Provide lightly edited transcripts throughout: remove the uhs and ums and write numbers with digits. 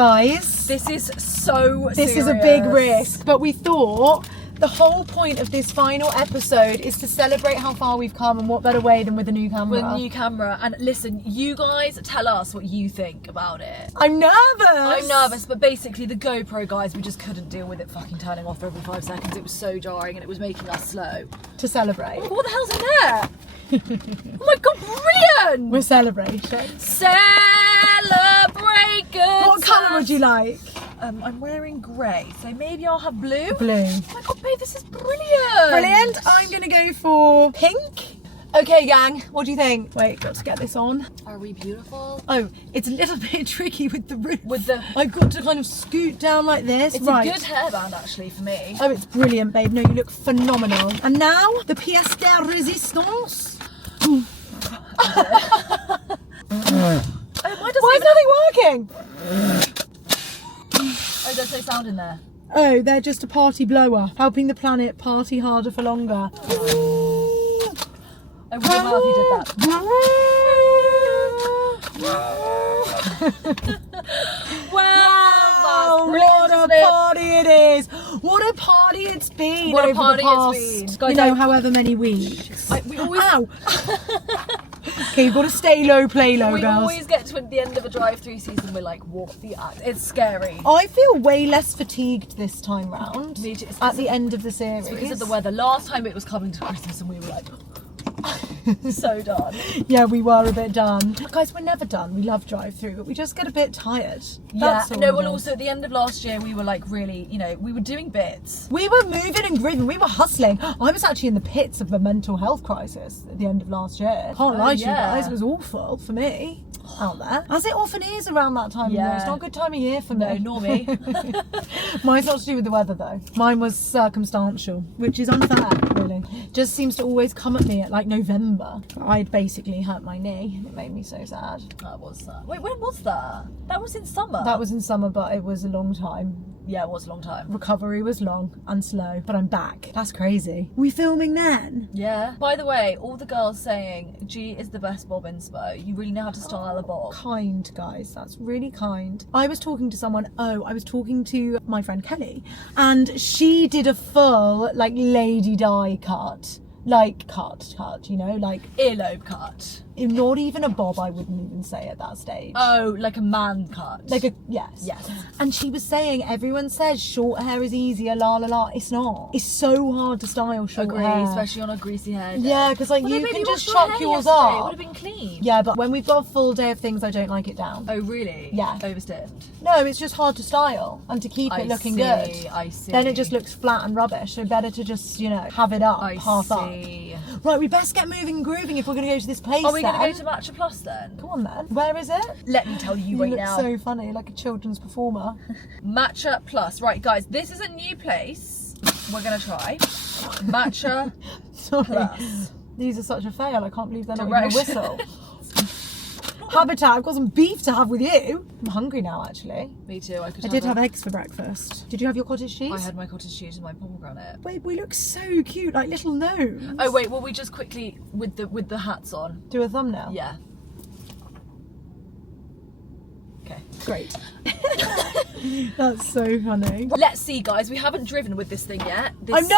Guys, this is so this is a big risk, but we thought the whole point of this final episode is to celebrate how far we've come, and what better way than with a new camera. With a new camera. And listen, you guys tell us what you think about it. I'm nervous, but basically the GoPro, guys, we just couldn't deal with it fucking turning off every 5 seconds. It was so jarring and it was making us slow. To celebrate. Oh, what the hell's in there? Oh my god, brilliant! We're celebrating. Celebrate good. What colour would you like? I'm wearing grey, so maybe I'll have blue. Blue. Oh my god, babe, this is brilliant. Brilliant. I'm gonna go for pink. Okay, gang, what do you think? Wait, got to get this on. Are we beautiful? Oh, it's a little bit tricky with the roof. With the... I've got to kind of scoot down like this. It's right. a good hairband, actually, for me. Oh, it's brilliant, babe. No, you look phenomenal. And now, the pièce de résistance. Why is nothing working? Oh, there's no sound in there. Oh, they're just a party blower, helping the planet party harder for longer. I would have if you did that. Wow, what a party it is! What a party it's been What a over party the past, it's been. you know, however many weeks. We always... Ow! Okay, you've got to stay low, play low, We girls. always get to the end of a drive-through season, we're like, what the act? It's scary. I feel way less fatigued this time round. Me too. At the end of the series. It's because of the weather. Last time it was coming to Christmas and we were like, so done. Yeah, we were a bit done. Guys, we're never done. We love drive-through, but we just get a bit tired. That's all no, it well, is. also at the end of last year, we were like really, you know, we were doing bits. We were moving and grooving. We were hustling. I was actually in the pits of a mental health crisis at the end of last year. Can't lie to you guys, it was awful for me out there. As it often is around that time of year. It's not a good time of year for me. No, nor me. Mine's not to do with the weather though. Mine was circumstantial, which is unfair, really. Just seems to always come at me at like November. I'd basically hurt my knee and it made me so sad. That was sad. Wait, when was that? That was in summer. That was in summer, but it was a long time. Yeah, it was a long time. Recovery was long and slow, but I'm back. That's crazy. We filming then? Yeah. By the way, all the girls saying G is the best bob inspo. You really know how to style a bob. Kind, guys. That's really kind. I was talking to someone, I was talking to my friend Kelly, and she did a full, like, Lady Di cut. Like, cut, you know, like... Earlobe cut. Not even a bob, I wouldn't even say at that stage. Oh, like a man cut. Like a, yes. And she was saying, everyone says short hair is easier, la la la. It's not. It's so hard to style short hair. Especially on a greasy head. Yeah, because like you can just chuck yours It up. would have been clean. Yeah, but when we've got a full day of things, I don't like it down. Oh, really? Yeah. Overstiffed. No, it's just hard to style and to keep it looking good. I see. Then it just looks flat and rubbish. So better to just, you know, have it up, half up. Right, we best get moving and grooving if we're going to go to this place. Are we going to go to Matcha Plus then? Come on then. Where is it? Let me tell you right now. You look so funny, like a children's performer. Matcha Plus. Right, guys, this is a new place we're going to try. Matcha Plus. These are such a fail. I can't believe they're not even a whistle. Habitat, I've got some beef to have with you. I'm hungry now, actually. Me too. I did have eggs for breakfast. Did you have your cottage cheese? I had my cottage cheese and my pomegranate. Wait, we look so cute, like little gnomes. Oh wait, will we just quickly with the hats on do a thumbnail? Yeah. Okay. Great. That's so funny. Let's see, guys. We haven't driven with this thing yet. I'm nervous!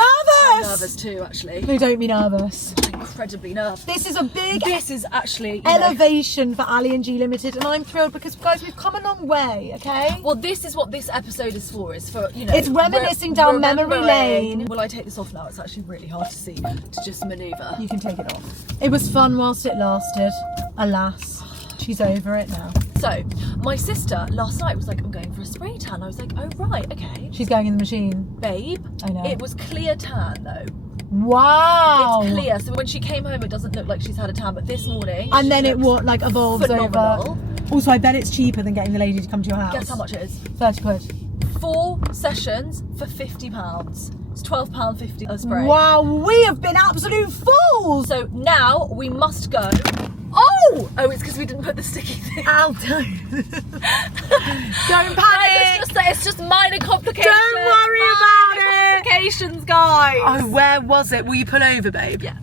I'm nervous too, actually. No, don't be nervous. I'm incredibly nervous. This is a big... This is actually... elevation for Ali and G Limited, and I'm thrilled because, guys, we've come a long way, okay? Well, this is what this episode is for. It's for, you know... It's reminiscing down memory lane. Will I take this off now? It's actually really hard to see, to just manoeuvre. You can take it off. It was fun whilst it lasted. Alas, she's over it now. So, my sister last night was like, I'm going for a spray tan. I was like, oh, right, okay. She's going in the machine. Babe, I know. it was clear tan, though. Wow. It's clear, so when she came home, it doesn't look like she's had a tan, but this morning... And then it what, like, evolves phenomenal. over. Also, I bet it's cheaper than getting the lady to come to your house. Guess how much it is? 30 quid. 4 sessions for £50. It's £12.50 a spray. Wow, we have been absolute fools! So now we must go... Oh! Oh, it's because we didn't put the sticky thing. Ow, don't. Don't panic! It's just minor complications. Don't worry about it! Complications, guys. Oh, where was it? Will you pull over, babe? Yeah.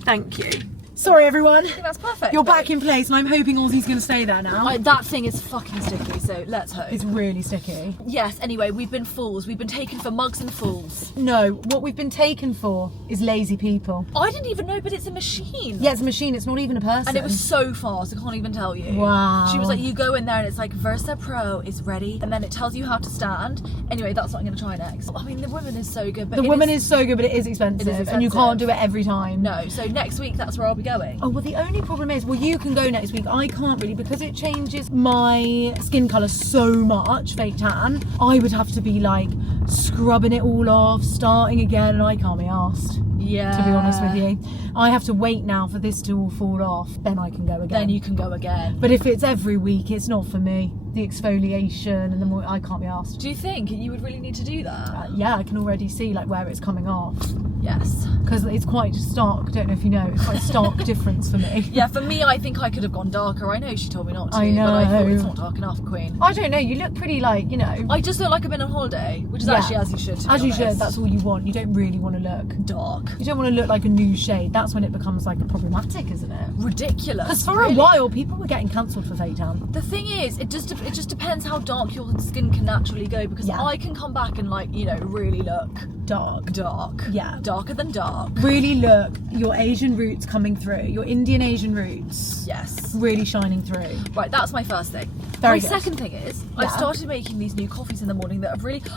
Thank you. Sorry everyone. I think that's perfect. You're back in place and I'm hoping Ozzy's going to stay there now. That thing is fucking sticky, so let's hope. It's really sticky. Yes, anyway, we've been fools. We've been taken for mugs and fools. No, what we've been taken for is lazy people. I didn't even know, but it's a machine. Yeah, it's a machine, it's not even a person. And it was so fast, I can't even tell you. Wow. She was like, you go in there and it's like, Versa Pro is ready, and then it tells you how to stand. Anyway, that's what I'm going to try next. I mean, the woman is so good. But the woman is so good, but it is expensive. And you can't do it every time. No, so next week, that's where I'll be going. Oh, well, the only problem is, well, you can go next week. I can't really, because it changes my skin colour so much, fake tan. I would have to be like scrubbing it all off, starting again, and I can't be arsed. Yeah. To be honest with you. I have to wait now for this to all fall off, then I can go again. Then you can go again. But if it's every week, it's not for me. The exfoliation and the more, I can't be asked. Do you think you would really need to do that? Yeah, I can already see like where it's coming off. Yes. Because it's quite stark, don't know if you know, it's quite a stark difference for me. Yeah, for me, I think I could have gone darker. I know she told me not to, I know. but I thought it's not dark enough, Queen. I don't know, you look pretty like, you know. I just look like I've been on holiday, which is actually as you should, to be As you honest. should, that's all you want. You don't really want to look dark. You don't want to look like a new shade. That's when it becomes like problematic, isn't it? Ridiculous. Because for a while, people were getting cancelled for fake tan. The thing is, it just depends how dark your skin can naturally go, because I can come back and like, you know, really look dark. Yeah. Darker than dark. Really look your Asian roots coming through. Your Indian Asian roots. Yes. Really shining through. Right, that's my first thing. Very my good. second thing is, I've started making these new coffees in the morning that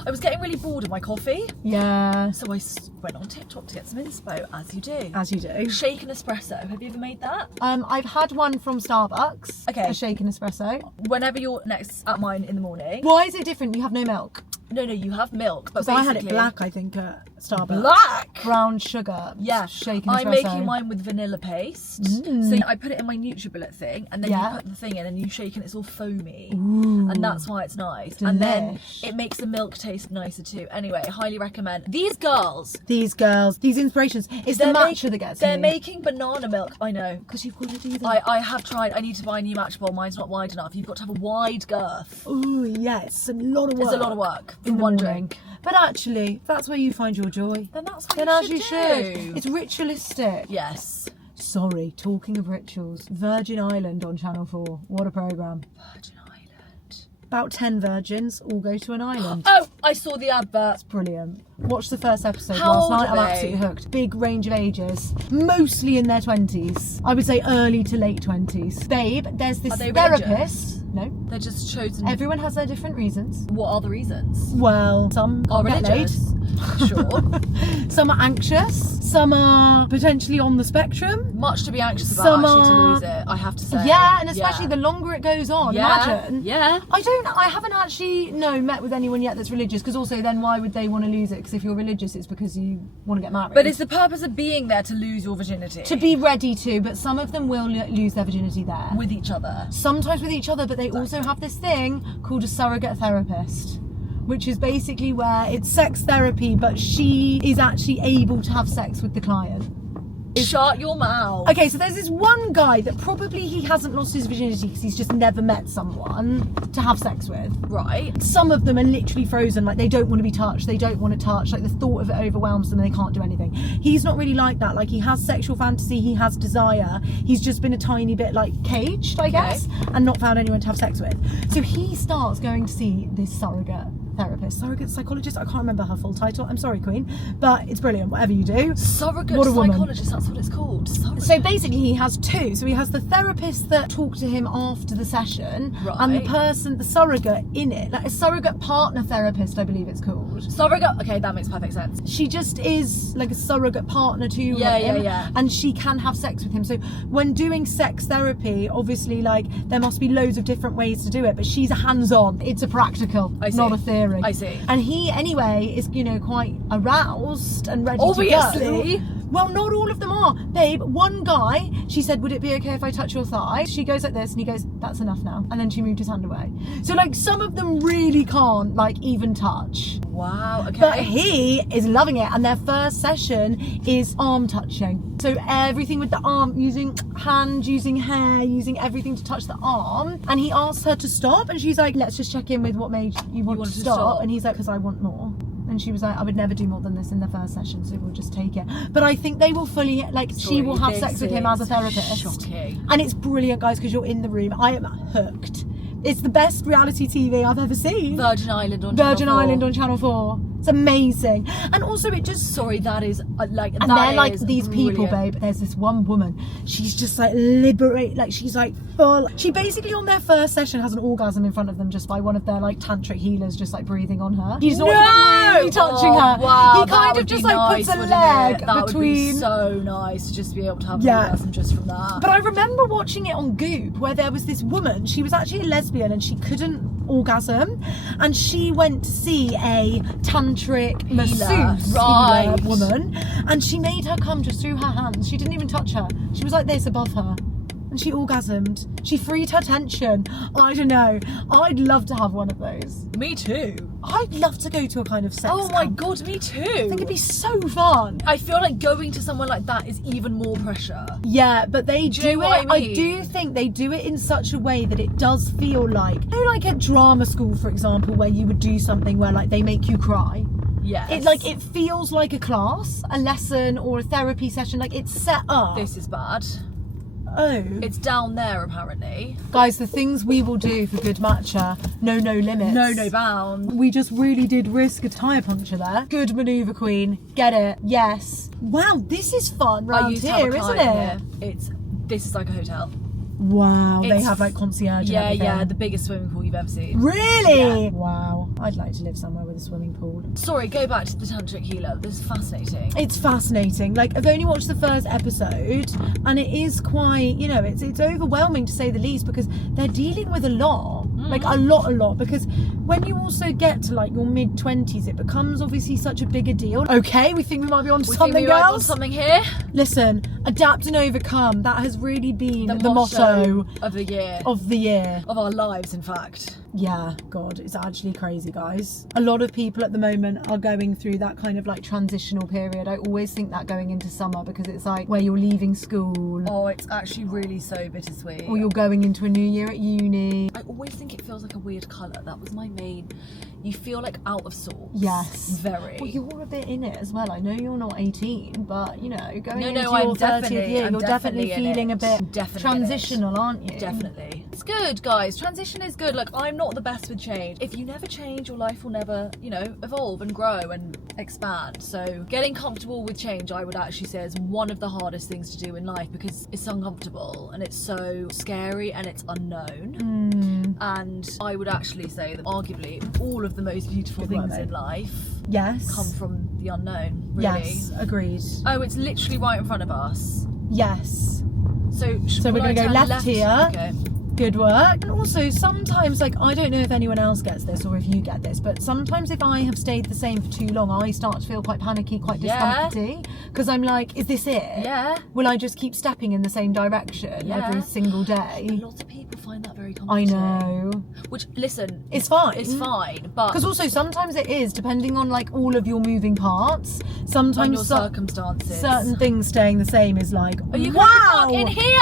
I was getting really bored of my coffee. Yeah. So I went on TikTok to get some inspo, as you do. As you do. Shaken espresso. Have you ever made that? I've had one from Starbucks. Okay. A shaken espresso. Whenever you're next at mine in the morning. Why is it different? You have no milk. No, you have milk, but I had it black, I think, at Starbucks. Black? Brown sugar. Yeah. Shaken espresso. I'm making mine with vanilla paste. So I put it in my NutriBullet thing, and then you put the thing in and you shake and it's all foamy. Ooh. And that's why it's nice. Delish. And then it makes the milk taste nicer too. Anyway, I highly recommend. These inspirations. It's the matcha that gets They're me. making banana milk. I know. Because you've got to do that. I have tried. I need to buy a new matcha bowl. Mine's not wide enough. You've got to have a wide girth. Oh yeah, it's a lot of work. It's a lot of work in one morning. drink. But actually, if that's where you find your joy, Then that's what you should do. It's ritualistic. Yes. Sorry, talking of rituals, Virgin Island on Channel 4. What a programme. Virgin Island. About 10 virgins all go to an island. Oh, I saw the advert. It's brilliant. Watched the first episode How last old night. are I'm they? absolutely hooked. Big range of ages. Mostly in their 20s. I would say early to late 20s. Babe, there's this Are they therapist. religious? No. They're just chosen. Everyone has their different reasons. What are the reasons? Well, some Are can't get laid. religious? Sure. Some are anxious. Some are potentially on the spectrum. Much to be anxious about Some actually to are- lose it, I have to say. Yeah, and especially the longer it goes on. Yeah. Imagine. Yeah. I haven't actually met with anyone yet that's religious, because also then why would they want to lose it? Because if you're religious, it's because you want to get married. But it's the purpose of being there to lose your virginity. to be ready to, but some of them will lose their virginity there. with each other. Sometimes with each other, but they also have this thing called a surrogate therapist, which is basically where it's sex therapy, but she is actually able to have sex with the client. Shut your mouth. Okay, so there's this one guy that probably he hasn't lost his virginity because he's just never met someone to have sex with. Right. Some of them are literally frozen, like they don't want to be touched, they don't want to touch, like the thought of it overwhelms them and they can't do anything. He's not really like that. Like, he has sexual fantasy, he has desire, he's just been a tiny bit like caged, I guess, and not found anyone to have sex with. So he starts going to see this surrogate psychologist, I can't remember her full title, I'm sorry Queen, but it's brilliant, whatever you do. Surrogate What a woman. psychologist, that's what it's called. Surrogate. So basically he has two. So he has the therapist that talked to him after the session, and the surrogate in it, like a surrogate partner therapist, I believe it's called. Surrogate, okay, that makes perfect sense. She just is like a surrogate partner to him, Yeah. and she can have sex with him. So when doing sex therapy, obviously, like, there must be loads of different ways to do it, but she's a hands-on. It's a practical, not a theory. I see. And he, anyway, is, quite aroused and ready to Obviously. go. Well, not all of them are. Babe, one guy, she said, would it be okay if I touch your thigh? She goes like this and he goes, that's enough now. And then she moved his hand away. So, like, some of them really can't, like, even touch. Wow, okay. But he is loving it, and their first session is arm touching. So everything with the arm, using hand, using hair, using everything to touch the arm. And he asks her to stop, and she's like, let's just check in with what made you want to stop. And he's like, because I want more. And she was like, I would never do more than this in the first session, so we'll just take it. But I think they will fully, like, she will have sex with him as a therapist. Shocking. And it's brilliant, guys, because you're in the room. I am hooked. It's the best reality TV I've ever seen. Virgin Island on Channel 4. It's amazing. And also it just... Sorry, that is like... And they're like these people, babe. There's this one woman. She's just like liberate. Like she's like full. She basically on their first session has an orgasm in front of them just by one of their like tantric healers just like breathing on her. He's not even really touching her. Wow, he kind of just like puts a leg that between. Would be so nice to just be able to have an orgasm just from that. But I remember watching it on Goop where there was this woman. She was actually a lesbian and she couldn't orgasm, and she went to see a tantric masseuse healer woman, and she made her come just through her hands. She didn't even touch her. She was like this above her, and she orgasmed. She freed her tension. I don't know. I'd love to have one of those. Me too. I'd love to go to a kind of sex Oh my camp. god, me too. I think it'd be so fun. I feel like going to somewhere like that is even more pressure. Yeah, but they do you know it. what I mean? I do think they do it in such a way that it does feel like, you know, like at drama school, for example, where you would do something where like they make you cry. Yes. It feels like a class, a lesson, or a therapy session. Like it's set up. This is bad. Oh. It's down there apparently. Guys, the things we will do for good matcha, no limits. No bounds. We just really did risk a tyre puncture there. Good manoeuvre, queen. Get it? Yes. Wow, this is fun round here, isn't it? This is like a hotel. Wow, they have like concierge and everything. Yeah, the biggest swimming pool you've ever seen. Really? Yeah. Wow, I'd like to live somewhere with a swimming pool. Sorry, go back to the tantric healer. This is fascinating. It's fascinating. Like, I've only watched the first episode, and it is quite, you know, it's overwhelming to say the least, because they're dealing with a lot. Like a lot, because when you also get to like your mid-20s, it becomes obviously such a bigger deal. Okay, we think we might be on something else. On something here. Listen, adapt and overcome. That has really been the motto of the year. Of our lives, in fact. Yeah, God, it's actually crazy, guys. A lot of people at the moment are going through that kind of like transitional period. I always think that going into summer, because it's like where you're leaving school. Oh, it's actually really so bittersweet. Or you're going into a new year at uni. I always think it feels like a weird colour. That was my main... You feel like out of sorts. Yes. Very. Well, you're a bit in it as well. I know you're not 18, but you know, going into your I'm 30th year, you're definitely feeling a bit transitional, aren't you? Definitely. It's good, guys. Transition is good. Like, I'm not the best with change. If you never change, your life will never, you know, evolve and grow and expand. So getting comfortable with change, I would actually say, is one of the hardest things to do in life, because it's uncomfortable and it's so scary and it's unknown. And I would actually say that arguably all of the most beautiful things in life come from the unknown, really. Yes, agreed. Oh, it's literally right in front of us. Yes. So we're going to go left here. Okay. Good work. And also sometimes, like, I don't know if anyone else gets this or if you get this, but sometimes if I have stayed the same for too long, I start to feel quite panicky, quite discomforty, because I'm like, is this it? Yeah. Will I just keep stepping in the same direction every single day? A lot of people find that very comforting. I know. Which, listen, it's fine. It's fine, but because also sometimes it is, depending on like all of your moving parts. Sometimes and your circumstances. Certain things staying the same is like, oh, you can park in here.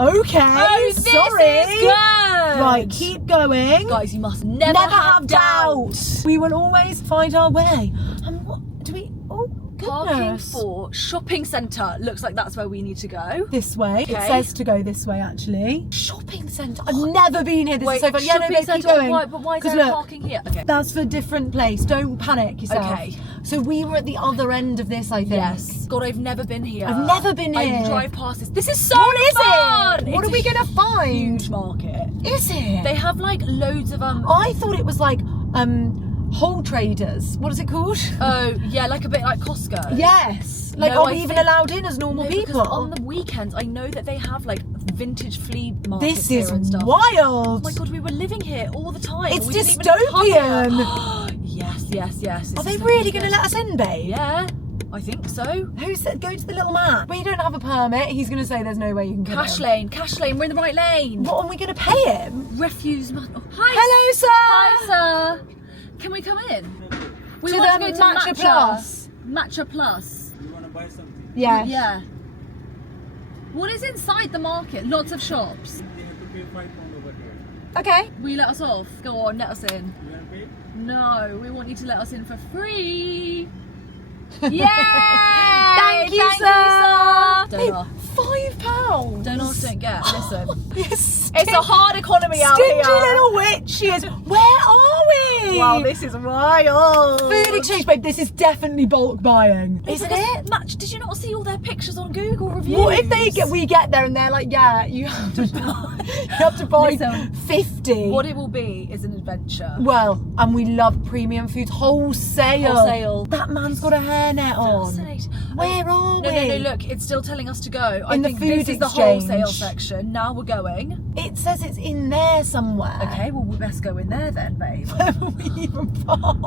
Okay. Oh, sorry. This is good. Right, keep going. Guys, you must never have doubt. We will always find our way. And what do we? Oh, goodness. Parking for shopping centre. Looks like that's where we need to go. This way. Okay. It says to go this way, actually. Shopping centre. I've never been here. This is so fun. Yeah, no, keep going. But why is there parking here? Okay. That's for a different place. Don't panic yourself. Okay. So we were at the other end of this, I think. Yes. God, I've never been here. I've never been here. I drive past this. This is so fun. What are we gonna find? Huge market. Is it? They have like loads of I thought it was like whole traders. What is it called? Oh yeah, like a bit like Costco. Yes. Like, are we even allowed in as normal people? On the weekends, I know that they have like vintage flea markets this here is and stuff. wild. Oh my god, we were living here all the time. It's dystopian. Yes. Are they really going to let us in, babe? Yeah, I think so. Who said go to the little man? We don't have a permit. He's going to say there's no way you can get Cash lane, we're in the right lane. What, are we going to pay him? Refuse man. Oh, hi. Hello, sir. Hi, sir. Can we come in? We want to go to Matcha Plus. Matcha Plus. You want to buy something? Yes. Yeah. What is inside the market? Lots of shops. They have to pay £5 over here. Okay. Will you let us off? Go on, let us in. No, we want you to let us in for free. Yay! Thank you, sir. Don't ask. £5. Don't ask, don't get. Listen. Yes. It's a hard economy out Stingy here. little witch she is. Where are we? Wow, this is wild. Food exchange, babe. This is definitely bulk buying, isn't it? Matcha, did you not see all their pictures on Google reviews? What if we get there and they're like, yeah, you have to buy Listen, 50. What it will be is an adventure. Well, and we love premium food wholesale. Wholesale. That man's got a hairnet on. Fascinating. Where are we? No, look, it's still telling us to go. I In the think food this is the exchange. wholesale section. Now we're going. It says it's in there somewhere. Okay, well, we best go in there then, babe. Where will we even park?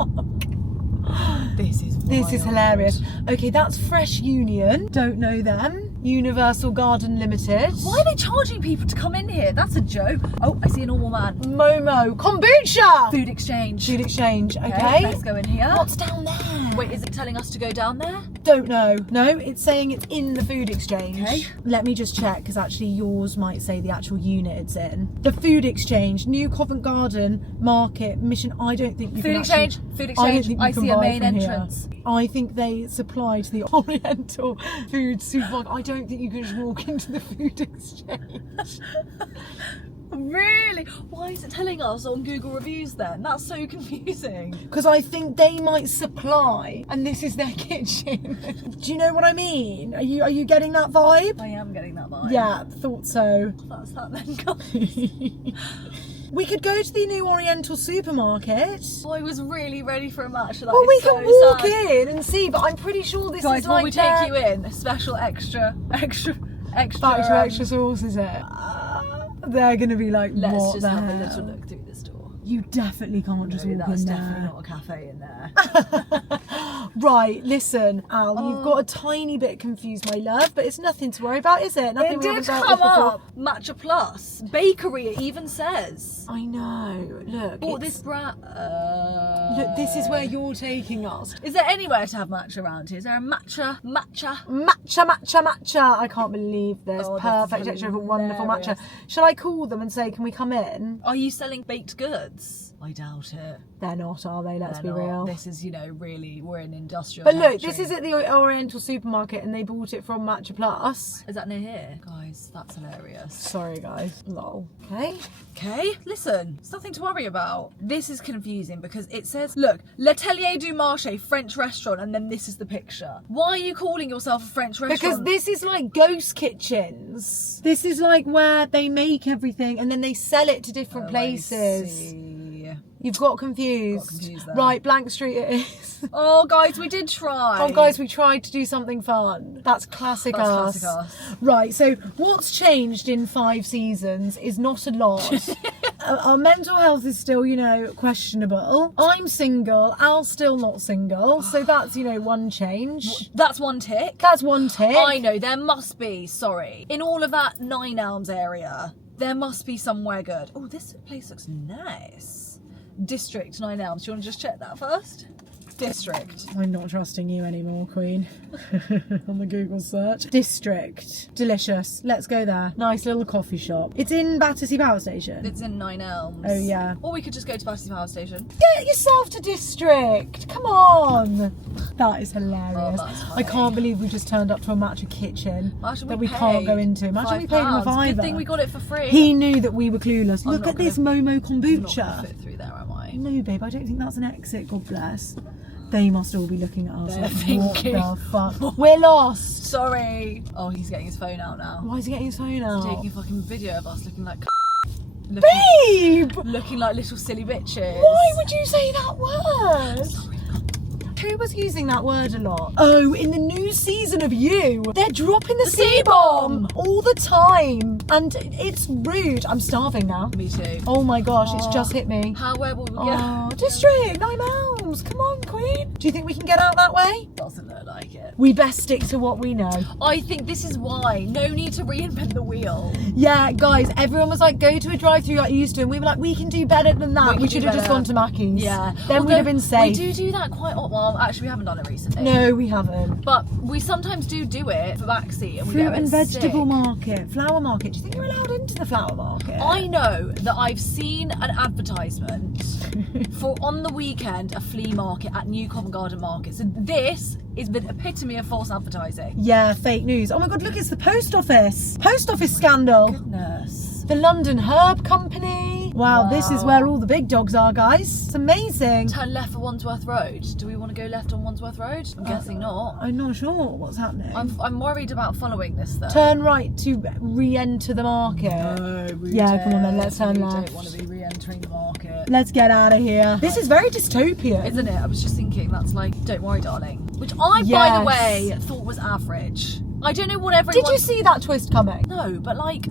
This is This is wild. hilarious. Okay, that's Fresh Union. Don't know them. Universal Garden Limited. Why are they charging people to come in here? That's a joke. Oh, I see a normal man. Momo. Kombucha. Food exchange. Food exchange. Okay. Let's go in here. What's down there? Wait, is it telling us to go down there? Don't know. No, it's saying it's in the food exchange. Okay. Let me just check, because actually yours might say the actual unit it's in. The food exchange, New Covent Garden Market, Mission. I don't think you Food can exchange. actually, Food I don't exchange. think I you can see a buy main from here. entrance. I think they supply to the Oriental food supermarket. I don't think you can just walk into the food exchange. Really? Why is it telling us on Google reviews then? That's so confusing. Because I think they might supply, and this is their kitchen. Do you know what I mean? Are you getting that vibe? I am getting that vibe. Yeah, thought so. That's that then, guys. We could go to the new Oriental supermarket. I was really ready for a match. That Well, is we so can walk sad. in and see, but I'm pretty sure this Guys, is will like we take you in? A special extra extra sauce, is it? They're gonna be like, Let's what just the have hell? a little look through this door. You definitely can't just No, walk that's in definitely there. not a cafe in there. Right, listen, Al, you've got a tiny bit confused, my love, but it's nothing to worry about, is it? Nothing It we haven't did dealt come with before. up. Matcha Plus. Bakery, it even says. I know. Look, Bought it's- this brand. Look, this is where you're taking us. Is there anywhere to have matcha around here? Is there a matcha? Matcha. I can't believe this. Oh, this Perfect is texture of a wonderful matcha. hilarious. Shall I call them and say, can we come in? Are you selling baked goods? I doubt it. They're not, are they? Let's They're be not. real. This is, really, we're in industrial. But look, territory. this is at the Oriental supermarket and they bought it from Matcha Plus. Is that near here? Guys, that's hilarious. Sorry, guys. Lol. Okay. Okay, listen, it's nothing to worry about. This is confusing because it says, look, L'Atelier du Marché, French restaurant, and then this is the picture. Why are you calling yourself a French restaurant? Because this is like ghost kitchens. This is like where they make everything and then they sell it to different places. I see. You've got confused. Got confused there. Right, Blank Street it is. Oh, guys, we did try. Oh, guys, we tried to do something fun. That's classic That's us. classic us. Right, so what's changed in 5 seasons is not a lot. Our mental health is still, questionable. I'm single. Al's still not single. So that's, one change. That's one tick. That's one tick. I know, there must be, sorry. In all of that 9 Elms area, there must be somewhere good. Oh, this place looks nice. District 9 Elms. Do you want to just check that first? District. I'm not trusting you anymore, Queen. On the Google search. District. Delicious. Let's go there. Nice little coffee shop. It's in Battersea Power Station. It's in 9 Elms. Oh, yeah. Or we could just go to Battersea Power Station. Get yourself to District. Come on. That is hilarious. Oh, that's I funny. can't believe we just turned up to a Matcha kitchen Imagine that we we can't paid go into. Imagine we paid him a £5. fiver. Good thing we got it for free. He knew that we were clueless. I'm Look not at this gonna- Momo I'm not gonna kombucha. fit through there, am I? No, babe, I don't think that's an exit. God bless. They must all be looking at us They're like, thinking, what the fuck? We're lost. Sorry. Oh, he's getting his phone out now. Why is he getting his phone out? Taking a fucking video of us looking like Babe! looking like little silly bitches. Why would you say that word? Who was using that word a lot? Oh, in the new season of You, they're dropping the C-bomb all the time. And it's rude. I'm starving now. Me too. Oh my gosh, it's just hit me. Where will we go? Oh, District, 9 Elms. Come on, Queen. Do you think we can get out that way? Doesn't look like it. We best stick to what we know. I think this is why. No need to reinvent the wheel. Yeah, guys, everyone was like, go to a drive-thru like you used to. And we were like, we can do better than that. We We can should do have just better. gone to Mackey's. Yeah. Then we'd Although have been safe. We do that quite often. Well, Well, actually, we haven't done it recently. No, we haven't. But we sometimes do it for backseat, and we get Fruit a and bit vegetable sick. market, flower market. Do you think you're allowed into the flower market? I know that I've seen an advertisement for on the weekend a flea market at New Covent Garden Market. So this is the epitome of false advertising. Yeah, fake news. Oh my god, look, it's the post office. Post office scandal. Goodness. The London Herb Company. Wow, this is where all the big dogs are, guys. It's amazing. Turn left for Wandsworth Road. Do we want to go left on Wandsworth Road? I'm guessing not. I'm not sure what's happening. I'm worried about following this though. Turn right to re-enter the market. No, we Yeah, come on then, let's turn left. don't want to be re-entering the market. Let's get out of here. This is very dystopian. Isn't it? I was just thinking that's like, don't worry, darling. Which I, by Yes. the way, thought was average. I don't know what everyone... Did you see that twist coming? No, but like...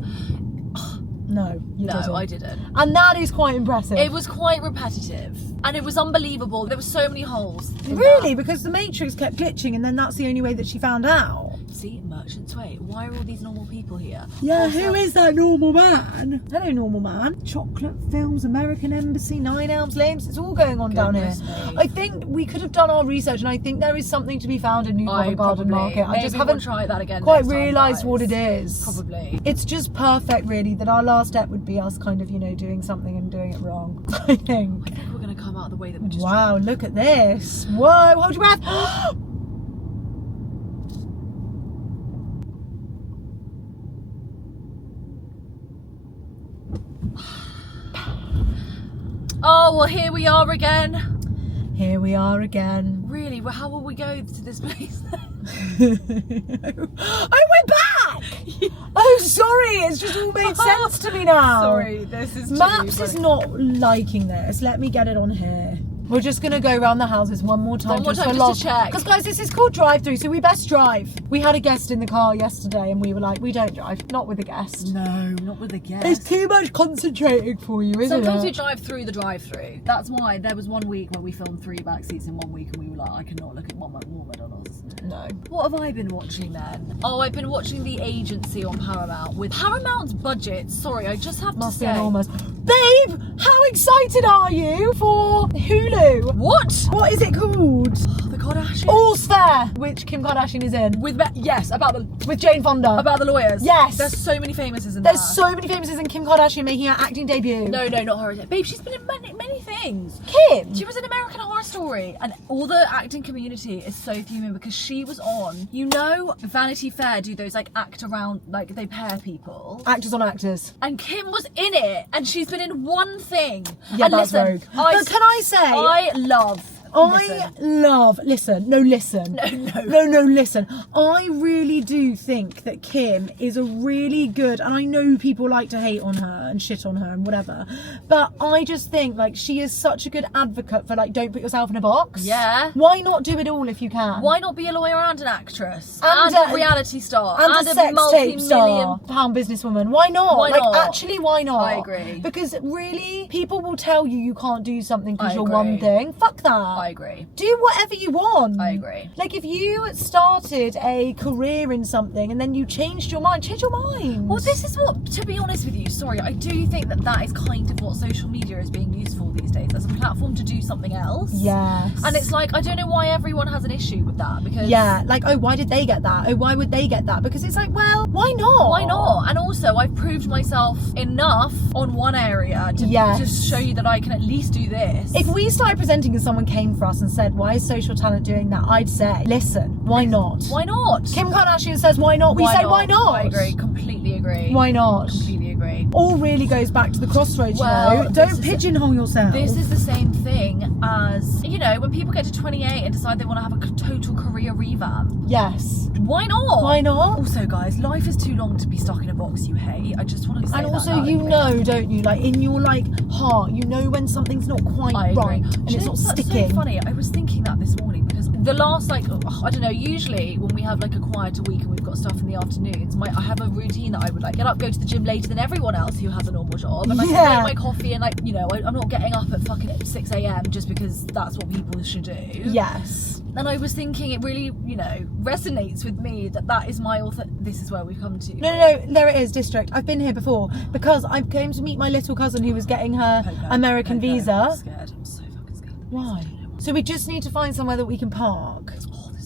No, you didn't. No, I didn't. And that is quite impressive. It was quite repetitive. And it was unbelievable. There were so many holes. in Really? that. Because the Matrix kept glitching and then that's the only way that she found out. See, Merchant's Way. Why are all these normal people here? Yeah, Also- who is that normal man? Hello, normal man. Chocolate Films, American Embassy, 9 Elms Lanes. It's all going on down here. Goodness me. I think we could have done our research and I think there is something to be found in New Covent Garden Market. I just Maybe haven't we'll try that again quite next time, realised guys. what it is. Probably. It's just perfect, really, that our last step would be us kind of, you know, doing something and doing it wrong. I think. I think we're going to come out the way that we just... Wow, look at this. Whoa, hold your breath. Oh, well, here we are again. Here we are again. Really? Well, how will we go to this place? Oh, we're back! Oh, sorry, it's just all made sense to me now. Sorry, this is Maps is not liking this. Let me get it on here. We're just going to go around the houses one more time. One more time, just to check. Because, guys, this is called Drive Thru, so we best drive. We had a guest in the car yesterday and we were like, we don't drive. Not with a guest. No, not with a guest. It's too much concentrating for you, isn't Sometimes it? we drive through the drive-through. That's why there was one week where we filmed 3 back seats in 1 week and we were like, I cannot look at more McDonald's. No. What have I been watching then? Oh, I've been watching The Agency on Paramount. With Paramount's budget, sorry, I just have Must to be say... enormous. Babe, how excited are you for Hulu? What? What is it called? The Kardashians? All's Fair, which Kim Kardashian is in. Yes, about Jane Fonda. the lawyers. Yes. There's so many famouses in There's that. so many famouses in Kim Kardashian making her acting debut. No, not her. Babe, she's been in many things. Kim? She was in American Horror Story, and all the acting community is so fuming because she was on, you know, Vanity Fair do those like act around, like they pair people. Actors on actors. And Kim was in it, and she's been in one thing. Yeah, and that's listen, rogue. But can I say... I love... Listen. I really do think that Kim is a really good, and I know people like to hate on her and shit on her and whatever, but I just think like she is such a good advocate for like, don't put yourself in a box. Yeah. Why not do it all if you can? Why not be a lawyer and an actress? And And a reality star? And a sex tape star, pound businesswoman. Why not? Why not? Actually, why not? I agree. Because really, people will tell you can't do something because I you're agree. one thing. Fuck that. I agree. Do whatever you want. I agree. Like if you started a career in something and then you changed your mind, change your mind. Well, this is what, to be honest with you, sorry, I do think that is kind of what social media is being used for these days, as a platform to do something else. Yes. And it's like, I don't know why everyone has an issue with that, because... Yeah, like, oh, why did they get that? Oh, why would they get that? Because it's like, well, why not? Why not? And also, I've proved myself enough on one area to just show you that I can at least do this. If we started presenting and someone came for us and said, why is social talent doing that? I'd say, listen, why not? Why not? Kim Kardashian says, why not? We say, why not? I agree, completely agree. Why not? Completely agree. All really goes back to the crossroads, Well, you know? Don't pigeonhole yourself. This is the same thing as, you know, when people get to 28 and decide they want to have a total career revamp. Yes. Why not? Why not? Also, guys, life is too long to be stuck in a box you hate. I just want to say And that also, loudly. you know, don't you? Like, in your, like, heart, you know when something's not quite I agree. right and Do you it's know not what's sticking. so funny? I was thinking that this morning because the last, like, I don't know, usually when we have, like, a quieter week and we've got stuff in the afternoons, I have a routine that I would, like, get up, go to the gym later than everyone else who has a normal job, and, like, make my coffee and, like, you know, I'm not getting up at fucking 6 a.m. just because that's what people should do. Yes. And I was thinking it really, you know, resonates with me that is my this is where we've come to. No, there it is, District. I've been here before because I came to meet my little cousin who was getting her American visa. I'm scared. I'm so fucking scared. Why? So we just need to find somewhere that we can park.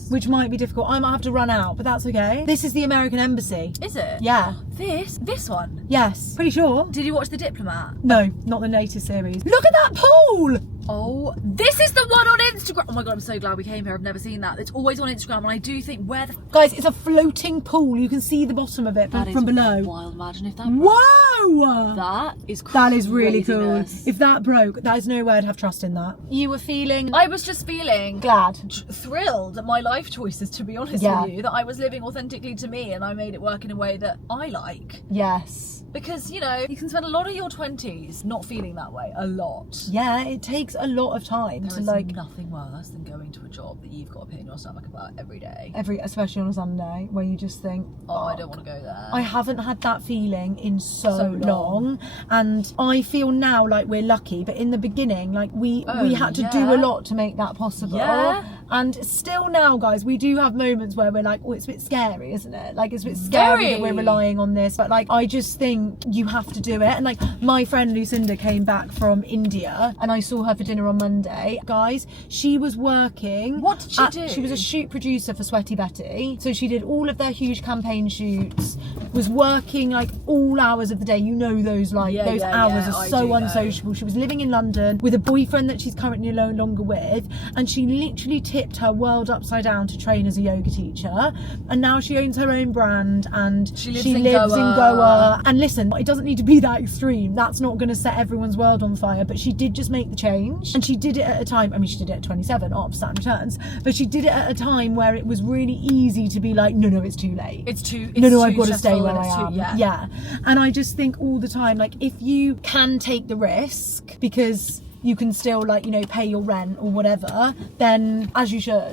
Which might be difficult. I might have to run out, but that's okay. This is the American Embassy. Is it? Yeah. This one? Yes. Pretty sure. Did you watch The Diplomat? No, not the latest series. Look at that pool! Oh, this is the one on Instagram. Oh my God, I'm so glad we came here. I've never seen that. It's always on Instagram, and I do think, where the... Guys, it's a floating pool. You can see the bottom of it from below. Wild. Imagine if that... Wow! That is craziness. That is really cool. If that broke, that is no way I'd have trust in that. You were feeling... I was just feeling... glad. Thrilled at my life choices, to be honest with you. That I was living authentically to me, and I made it work in a way that I like. Yes. Because, you know, you can spend a lot of your 20s not feeling that way. A lot. Yeah, it takes a lot of time to like... nothing worse than going to a job that you've got to pay in your stomach about every day. Especially on a Sunday, where you just think, oh, I don't want to go there. I haven't had that feeling in so long. And I feel now like we're lucky, but in the beginning, like we had to do a lot to make that possible. Yeah. And still now, guys, we do have moments where we're like, oh, it's a bit scary, isn't it? Like, it's a bit scary that we're relying on this. But like, I just think you have to do it. And like, my friend Lucinda came back from India, and I saw her for dinner on Monday. Guys, she was working. What did she do? She was a shoot producer for Sweaty Betty. So she did all of their huge campaign shoots, was working like all hours of the day. You know, those hours are so unsociable. She was living in London with a boyfriend that she's currently no longer with, and she literally tipped her world upside down to train as a yoga teacher, and now she owns her own brand, and she lives in Goa. And listen, it doesn't need to be that extreme. That's not going to set everyone's world on fire, but she did just make the change, and she did it at a time, I mean, she did it at 27, ops, Saturn returns, but she did it at a time where it was really easy to be like, no, it's too late. I've got to stay where I am. Yeah. And I just think all the time, like, if you can take the risk, because you can still, like, you know, pay your rent or whatever, then as you should,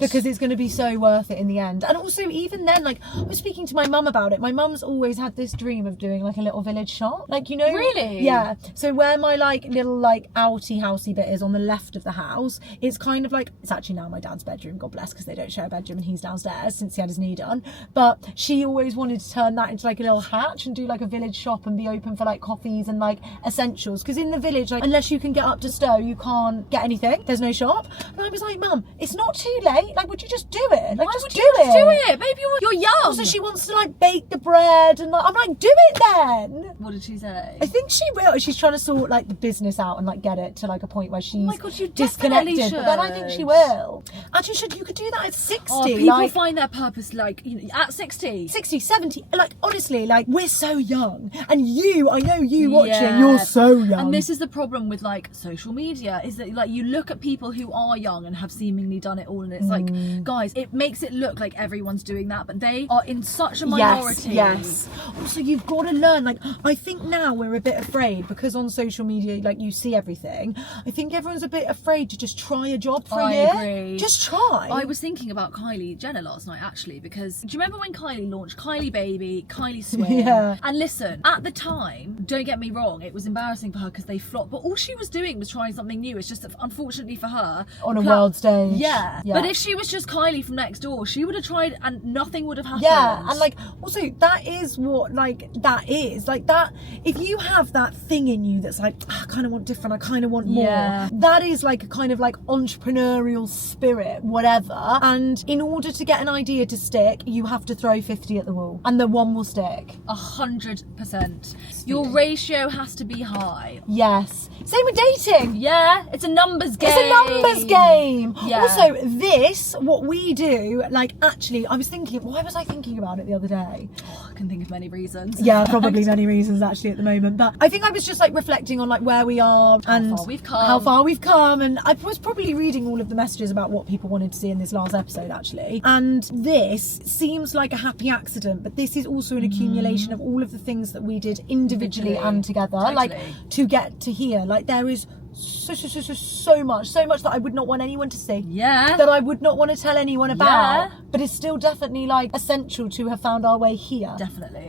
because it's going to be so worth it in the end. And also, even then, like, I was speaking to my mum about it. My mum's always had this dream of doing like a little village shop, like, you know. Really? Yeah. So where my like little like outy housey bit is on the left of the house, it's kind of like, it's actually now my dad's bedroom, God bless, because they don't share a bedroom and he's downstairs since he had his knee done. But she always wanted to turn that into like a little hatch and do like a village shop and be open for like coffees and like essentials, because in the village, like, unless you can get up to Stowe, you can't get anything. There's no shop. And I was like, Mum, it's not too late. Like, would you just do it? Like, just do it. Maybe you're young. Also, she wants to like bake the bread, and like, I'm like, do it then. What did she say? I think she will. She's trying to sort like the business out and like get it to like a point where she's disconnected. But then I think she will. Actually, you could do that at 60. Oh, people find their purpose like, you know, at 60, 70. Like, honestly, like, we're so young, and I know you watching, you're so young. And this is the problem with like social media, is that like you look at people who are young and have seemingly done it all, and it's like, guys, it makes it look like everyone's doing that, but they are in such a minority. Yes. Also, you've got to learn. Like, I think now we're a bit afraid, because on social media, like, you see everything. I think everyone's a bit afraid to just try a job for a year. I agree. Just try. I was thinking about Kylie Jenner last night, actually, because do you remember when Kylie launched Kylie Baby, Kylie Swim? Yeah. And listen, at the time, don't get me wrong, it was embarrassing for her because they flopped, but all she was doing was trying something new. It's just that, unfortunately for her, on a world stage. Yeah. But if she was just Kylie from next door, she would have tried and nothing would have happened. Yeah. And like, also, that is what, like, that is like, that if you have that thing in you that's like, I kind of want different, I kind of want more, that is like a kind of like entrepreneurial spirit, whatever. And in order to get an idea to stick, you have to throw 50 at the wall, and the one will stick. 100%. Your ratio has to be high. Yes. Same with dating. Yeah, it's a numbers game. It's a numbers game. Yeah. Also, what we do, like, actually, I was thinking, why was I thinking about it the other day? Oh, I can think of many reasons. Yeah, probably many reasons actually at the moment. But I think I was just like reflecting on like where we are and how far we've come. And I was probably reading all of the messages about what people wanted to see in this last episode, actually. And this seems like a happy accident, but this is also an accumulation of all of the things that we did individually and together, like, to get to here. Like, there is so much that I would not want anyone to see, that I would not want to tell anyone about, but it's still definitely like essential to have found our way here,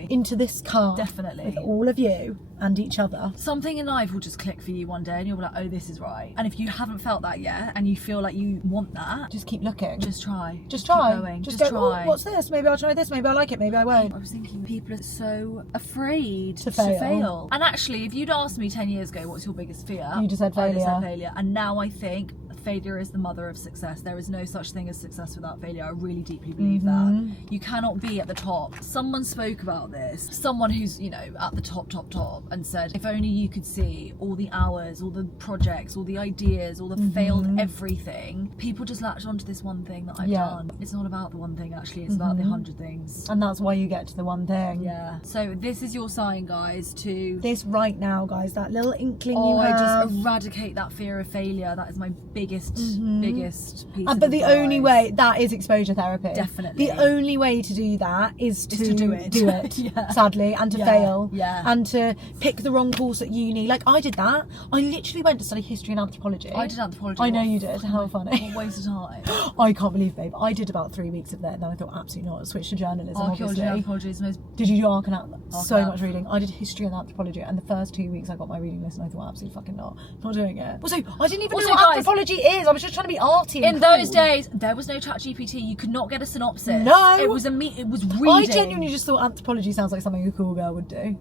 into this car, with all of you and each other. Something in life will just click for you one day and you'll be like, oh, this is right. And if you haven't felt that yet and you feel like you want that, just keep looking. Just try. Just try. Keep going. Just go, try. Oh, what's this? Maybe I'll try this. Maybe I like it. Maybe I won't. I was thinking people are so afraid to fail. And actually, if you'd asked me 10 years ago, what's your biggest fear? You just said failure. I just said failure. And now I think failure is the mother of success. There is no such thing as success without failure. I really deeply believe that. You cannot be at the top. Someone spoke about this. Someone who's, you know, at the top, and said, if only you could see all the hours, all the projects, all the ideas, all the failed everything. People just latch onto this one thing that I've done. It's not about the one thing, actually. It's about the 100 things. And that's why you get to the one thing. Yeah. So this is your sign, guys, to... This right now, guys, that little inkling you I have. just eradicate that fear of failure. That is my biggest piece of But the advice. only way, that is exposure therapy. Definitely. The only way to do that is to do it. Sadly, and to fail. Yeah. And to pick the wrong course at uni. Like, I did that. I literally went to study history and anthropology. I did anthropology. I know you did. How funny. What a waste of time. I can't believe, babe. I did about 3 weeks of that, and then I thought, absolutely not. I switched to journalism, Archaeology and obviously. anthropology is the most... Did you do arc and so Arc. much reading? I did history and anthropology, and the first 2 weeks I got my reading list, and I thought, absolutely fucking not doing it. Also, I didn't even know what guys, anthropology is. I was just trying to be arty. In those days, there was no ChatGPT. You could not get a synopsis. No. It was reading. I genuinely just thought anthropology sounds like something a cool girl would do.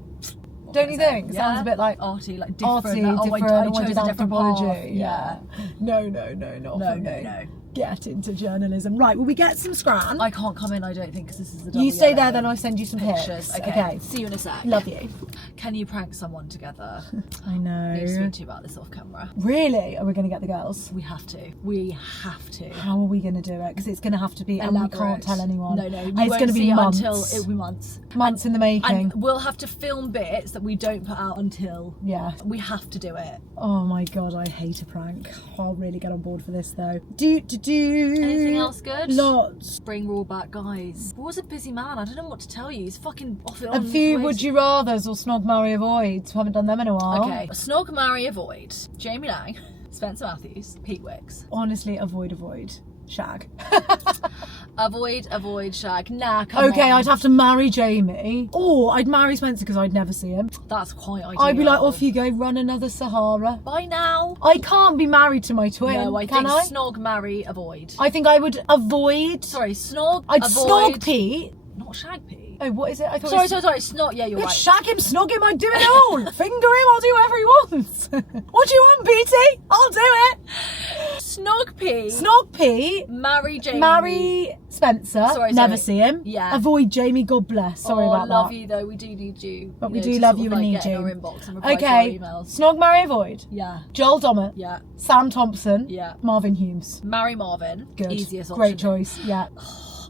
Don't you think? It sounds a bit like arty, like different. arty, like, different. I I chose did a different anthropology. path. Yeah. No, not for me. No. Get into journalism. Right, will we get some scran? I can't come in, I don't think, because this is the double You stay yellow. there, then I'll send you some Pictures. pics. Okay. See you in a sec. Love you. Can you prank someone together? I know. I need to speak to you about this off camera. Really? Are we going to get the girls? We have to. We have to. How are we going to do it? Because it's going to have to be, and we can't tell anyone. No. It's going to be see months. until it'll be months. Months in the making. And we'll have to film bits that we don't put out until. Yeah. We have to do it. Oh my god, I hate a prank. I'll really get on board for this though. Anything else good? Lots. Bring Raw back, guys. Raw's a busy man. I don't know what to tell you. He's fucking off it A on. few would you rathers or snog, marry, avoid. Haven't done them in a while. Okay. Snog, marry, avoid. Jamie Lang, Spencer Matthews, Pete Wicks. Honestly, avoid. Shag. Avoid, shag. Nah, come on. Okay, I'd have to marry Jamie. Or I'd marry Spencer because I'd never see him. That's quite ideal. I'd be like, off you go, run another Sahara. Bye now. I can't be married to my twin, No, I can think I? snog, marry, avoid. I think I would avoid. Sorry, snog, I'd avoid. snog Pete. Not shag Pete. Oh, what is it? I thought Sorry, it's... snog. Yeah, you're It's right. shag him, snog him, I do it all. Finger him, I'll do whatever he wants. What do you want, Petey? I'll do it. Snog Pete. Snog Pete. Marry Jamie. Marry Spencer. Sorry. Never see him. Yeah. Avoid Jamie, God bless. Sorry about love that. you though. We do need you. But you we know, do to love sort you of, and like, need get you. in our inbox and reply to Okay. our emails. Snog, marry, avoid. Yeah. Joel Dommett. Yeah. Sam Thompson. Yeah. Marvin Humes. Marry Marvin. Good. Easiest option. Great choice. Yeah.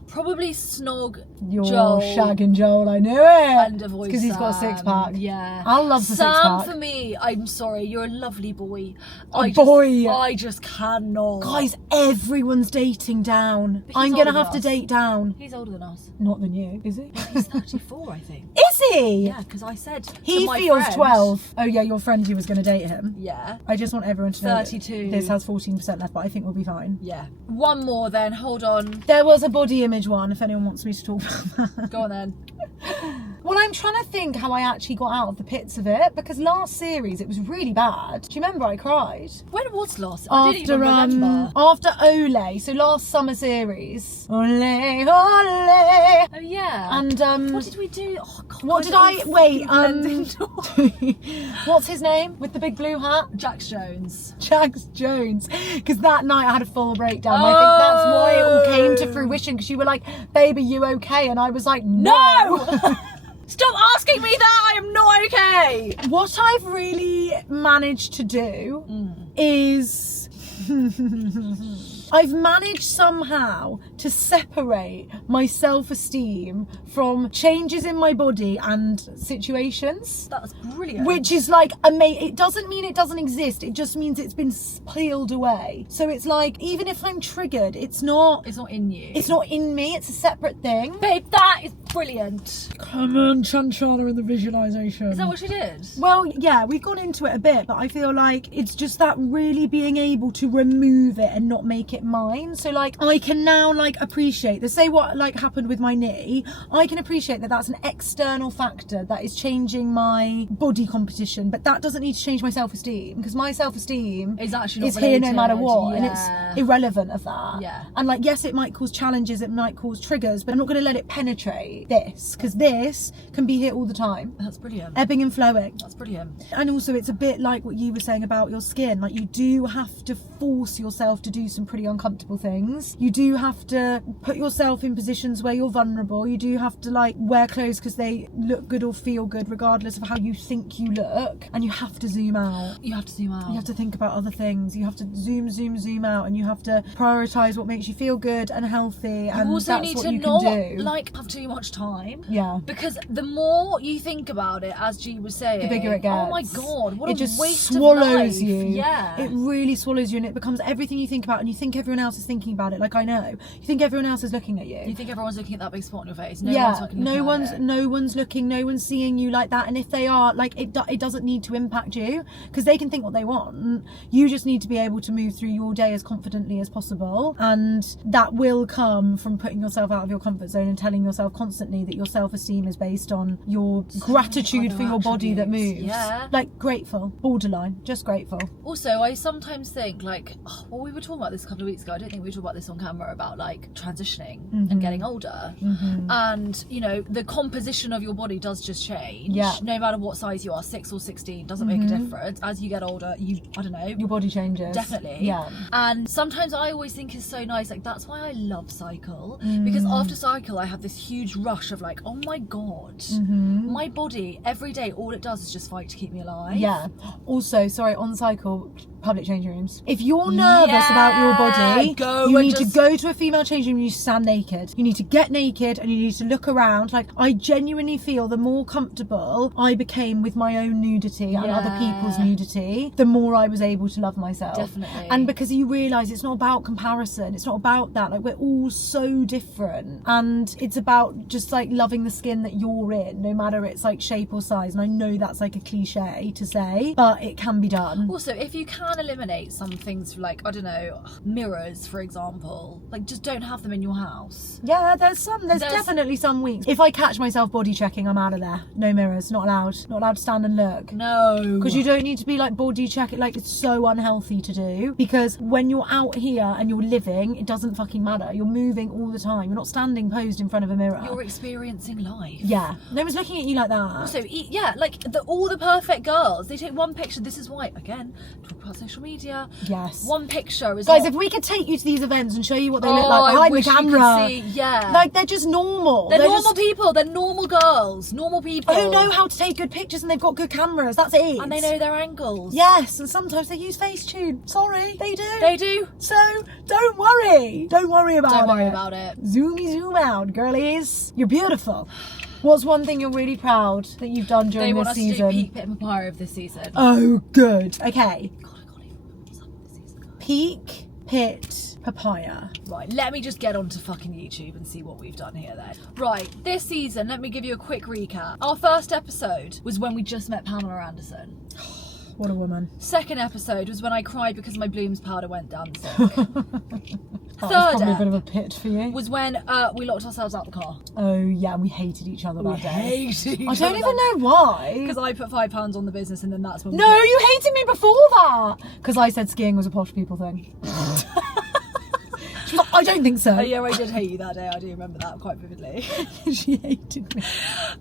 Probably snog You're Joel. shagging Joel, I knew it. And avoid because he's got a Sam. 6-pack. Yeah. I love the Sam 6-pack. for me, I'm sorry, you're a lovely boy. Boy. I just cannot. Guys, everyone's dating down. But he's I'm going to older have to than us. date down. He's older than us. Not than you, is he? He's 34, I think. Is he? Yeah, because I said He to my feels friend, 12. Oh yeah, your friend who was going to date him. Yeah. I just want everyone to know that 32. this has 14% left, but I think we'll be fine. Yeah. One more then, hold on. There was a body image one, if anyone wants me to talk about that. Go on then. Well, I'm trying to think how I actually got out of the pits of it, because last series it was really bad. Do you remember I cried? When was last? I didn't even remember. After Ole, so last summer series. Ole, ole. Oh yeah. And what did we do? Oh god. what did I wait? blending What's his name with the big blue hat? Jax Jones. Jax Jones. Because that night I had a full breakdown. I think that's why it all came to fruition. Because you were like, "Baby, you okay?" And I was like, "No." Stop asking me that. I am not okay. What I've really managed to do is I've managed somehow to separate my self-esteem from changes in my body and situations. That's brilliant. Which is like amazing. It doesn't mean it doesn't exist. It just means it's been peeled away. So it's like, even if I'm triggered, it's not in you. It's not in me. It's a separate thing. Babe, that is brilliant. Come on, Chanchana in the visualization. Is that what she did? Well, yeah, we've gone into it a bit, but I feel like it's just that really being able to remove it and not make it mine. So like, I can now like appreciate the say what like happened with my knee. I can appreciate that that's an external factor that is changing my body composition, but that doesn't need to change my self-esteem, because my self-esteem Is actually not here no related. matter what, and Yeah. it's irrelevant of that. Yeah. And like, yes, it might cause challenges, it might cause triggers, but I'm not going to let it penetrate. appreciate this, because this can be here all the time. That's brilliant. Ebbing and flowing. That's brilliant. And also it's a bit like what you were saying about your skin. Like, you do have to force yourself to do some pretty uncomfortable things. You do have to put yourself in positions where you're vulnerable. You do have to like wear clothes because they look good or feel good regardless of how you think you look. And you have to zoom out. You have to zoom out. You have to think about other things. You have to zoom out, and you have to prioritise what makes you feel good and healthy. And you also that's need what to you not can do. like have too much time. Yeah. Because the more you think about it, as G was saying, The bigger it gets. Oh my god, what it a just waste swallows of life. you. Yeah. It really swallows you, and it becomes everything you think about, and you think everyone else is thinking about it. Like, I know. You think everyone else is looking at you. You think everyone's looking at that big spot on your face. No Yeah, one's fucking looking no at it. one's looking, no one's seeing you like that. And if they are, like, it doesn't need to impact you, because they can think what they want. You just need to be able to move through your day as confidently as possible, and that will come from putting yourself out of your comfort zone and telling yourself constantly that your self-esteem is based on your gratitude for your body that moves. Yeah. Like, grateful, borderline, just grateful. Also, I sometimes think, like, well, we were talking about this a couple of weeks ago. I don't think we were talking about this on camera, about like transitioning and getting older. And, you know, the composition of your body does just change. Yeah. No matter what size you are, 6 or 16, doesn't make a difference. As you get older, I don't know. Your body changes. Definitely. Yeah. And sometimes I always think it's so nice, like, that's why I love cycle, because after cycle I have this huge rush of like, oh my god, my body every day, all it does is just fight to keep me alive. Yeah. Also, sorry, on cycle, public changing rooms. If you're nervous about your body, you need to go to a female changing room. You need to stand naked. You need to get naked, and you need to look around. Like, I genuinely feel the more comfortable I became with my own nudity and other people's nudity, the more I was able to love myself. Definitely. And because you realise it's not about comparison, it's not about that. Like, we're all so different, and it's about just like loving the skin that you're in, no matter its like shape or size. And I know that's like a cliche to say, but it can be done. Also, if you can eliminate some things, like, I don't know, mirrors for example, like, just don't have them in your house. Yeah, there's definitely some weeks. If I catch myself body checking, I'm out of there. No mirrors, not allowed to stand and look. No, because you don't need to be like body checking. Like, it's so unhealthy to do, because when you're out here and you're living, it doesn't fucking matter. You're moving all the time. You're not standing posed in front of a mirror. You're experiencing life. Yeah, no one's looking at you like that. Also, yeah, like all the perfect girls, they take one picture. This is why, again, talk about social media. Yes. One picture is guys, not... if we could take you to these events and show you what they look like behind the camera. Yeah. Like, they're just normal. They're normal people. They're normal girls. Normal people. Who know how to take good pictures, and they've got good cameras. That's it. And they know their angles. Yes, and sometimes they use Facetune. Sorry, they do. They do. So don't worry. Don't worry about it. Don't worry about it. Zoom out, girlies. You're beautiful. What's one thing you're really proud that you've done during this season? They want us to do Peak Pit and Papaya of this season. Oh, good. Okay. God, I can't even remember what's up with this season. Peak Pit Papaya. Right, let me just get onto fucking YouTube and see what we've done here then. Right, this season, let me give you a quick recap. Our first episode was when we just met Pamela Anderson. What a woman. Second episode was when I cried because my Blooms powder went down the sink. That was probably a bit of a pit for you. Was when we locked ourselves out the car. Oh yeah, we hated each other that day. Hated each I don't even know why. Because I put £5 on the business, and then that's when No, you hated me before that. Because I said skiing was a posh people thing. She was like, I don't think so. Oh yeah, I did hate you that day. I do remember that quite vividly. She hated me.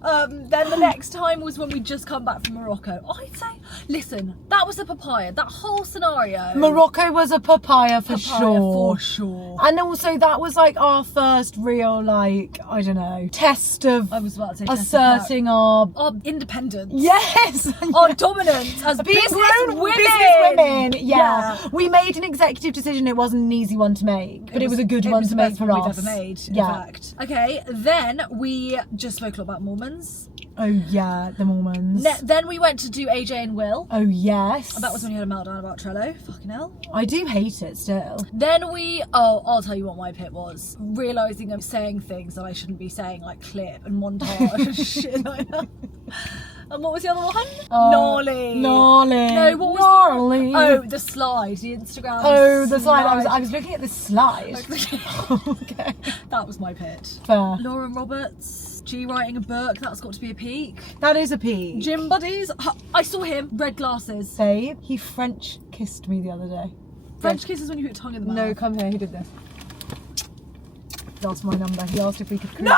Then the next time was when we just come back from Morocco. I'd say, listen, that was a papaya. That whole scenario. Morocco was a papaya for sure. For sure. And also that was like our first real, like, I don't know, test of I was about to say asserting our independence. Yes. Our dominance as being business women. Yeah. We made an executive decision. It wasn't an easy one to make, but it was a good one to make for us. We've ever made, in fact. Okay, then we just spoke a lot about Mormons. Oh yeah, the Mormons. Then we went to do AJ and Will. Oh yes. That was when you had a meltdown about Trello. Fucking hell. I do hate it still. Then I'll tell you what my pit was. Realising I'm saying things that I shouldn't be saying, like clip and montage and shit like that. And what was the other one? Gnarly. No, what was gnarly? Oh, the slide, the Instagram. Oh, the slide. I was looking at the slide. Okay. That was my pit. Fair. Lauren Roberts, G writing a book. That's got to be a peak. That is a peak. Gym buddies. I saw him. Red glasses. Babe, he French kissed me the other day. French kisses when you put tongue in the mouth. No, come here. He did this. He asked my number. He asked if we could. No!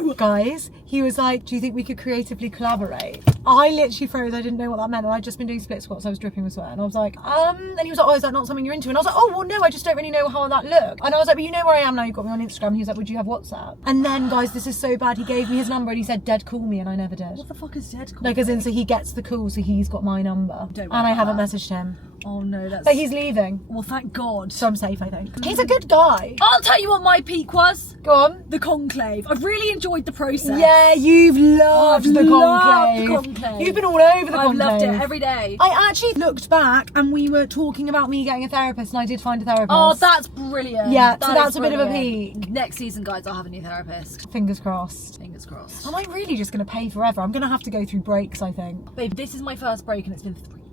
No! Guys, he was like, do you think we could creatively collaborate? I literally froze. I didn't know what that meant. And I'd just been doing split squats. I was dripping with sweat. And I was like, and he was like, oh, is that not something you're into? And I was like, oh, well, no, I just don't really know how that looked. And I was like, but you know where I am now. You've got me on Instagram. And he was like, would you have WhatsApp? And then, guys, this is so bad. He gave me his number and he said, dead call me. And I never did. What the fuck is dead call? Like, as in, so he gets the call, so he's got my number. Don't and worry I haven't about messaged him. Oh no, that's... But he's leaving. Well, thank God. So I'm safe, I think. He's a good guy. I'll tell you what my peak was. Go on. The conclave. I've really enjoyed the process. Yeah, you've loved the conclave. conclave. You've been all over the conclave. I've loved it every day. I actually looked back and we were talking about me getting a therapist, and I did find a therapist. Oh, that's brilliant. Yeah, so that's is a bit of a brilliant. peak. Next season, guys, I'll have a new therapist. Fingers crossed. Fingers crossed. Am I really just going to pay forever? I'm going to have to go through breaks, I think. Babe, this is my first break and it's been 3 years.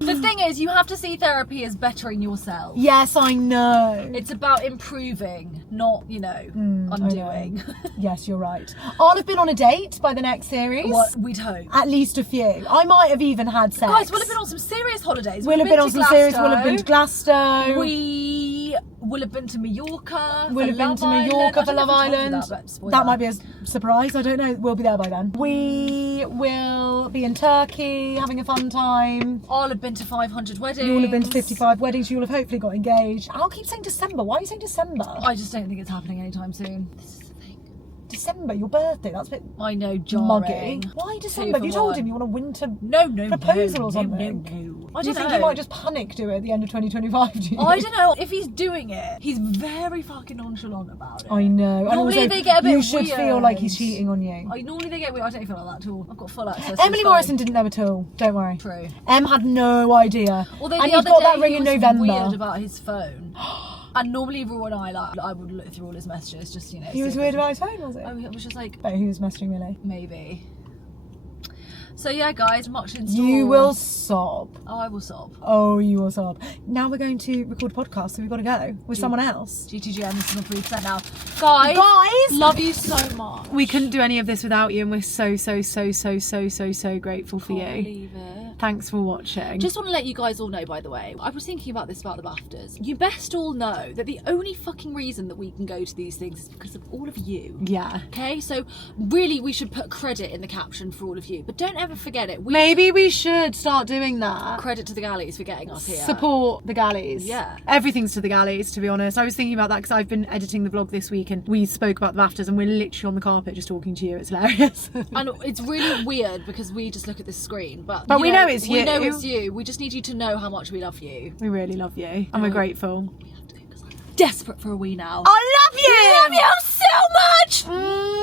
The thing is, you have to see therapy as bettering yourself. Yes, I know. It's about improving, not, you know, undoing. Know. Yes, you're right. I'll have been on a date by the next series. What? We'd hope. At least a few. I might have even had sex. Guys, we'll have been on some serious holidays. We'll have been on some serious. We'll have been to Glasgow. We will have been to Mallorca. We'll have been to Mallorca for Love Island. That might be a surprise. I don't know. We'll be there by then. We will be in Turkey having a fun time. I'll have been to 500 weddings. You'll have been to 55 weddings. You'll have hopefully got engaged. I'll keep saying December. Why are you saying December? I just don't think it's happening anytime soon. This is the thing. December, your birthday. That's a bit I know, jarring. muggy. Why December? Have you told him you want a winter proposal or something? No. I Do you don't think know. he might just panic do it at the end of 2025? Do you? I don't know. If he's doing it, he's very fucking nonchalant about it. I know. And Normally also, they get a bit you should weird. feel like he's cheating on you. Normally they get weird. I don't feel like that at all. I've got full access. Emily Morrison didn't know at all. Don't worry. True. Em had no idea. Although and the he's other got day that ring he in was November. weird about his phone. And normally Raw and I would look through all his messages, just, you know. He was weird about his phone, was it? Oh, it was just like... But he was messaging Millie. Maybe. So yeah, guys, much in store. You will sob. Oh, I will sob. Oh, you will sob. Now we're going to record a podcast, so we've got to go with someone else. GTGM, this is on 3% now. Guys! Love you so much. We couldn't do any of this without you, and we're so grateful for you. Can't believe it. Thanks for watching. Just want to let you guys all know, by the way, I was thinking about this about the BAFTAs. You best all know that the only fucking reason that we can go to these things is because of all of you. Yeah. Okay, so really we should put credit in the caption for all of you, but don't ever forget it. Maybe we should start doing that. Credit to the Gallies for getting us here. Support the Gallies. Yeah. Everything's to the Gallies, to be honest. I was thinking about that because I've been editing the vlog this week and we spoke about the BAFTAs and we're literally on the carpet just talking to you. It's hilarious. And it's really weird because we just look at this screen, but we know it's you. We know it's you. We just need you to know how much we love you. We really love you and we're grateful. We have to, because I'm desperate for a wee now. I love you! I love you so much!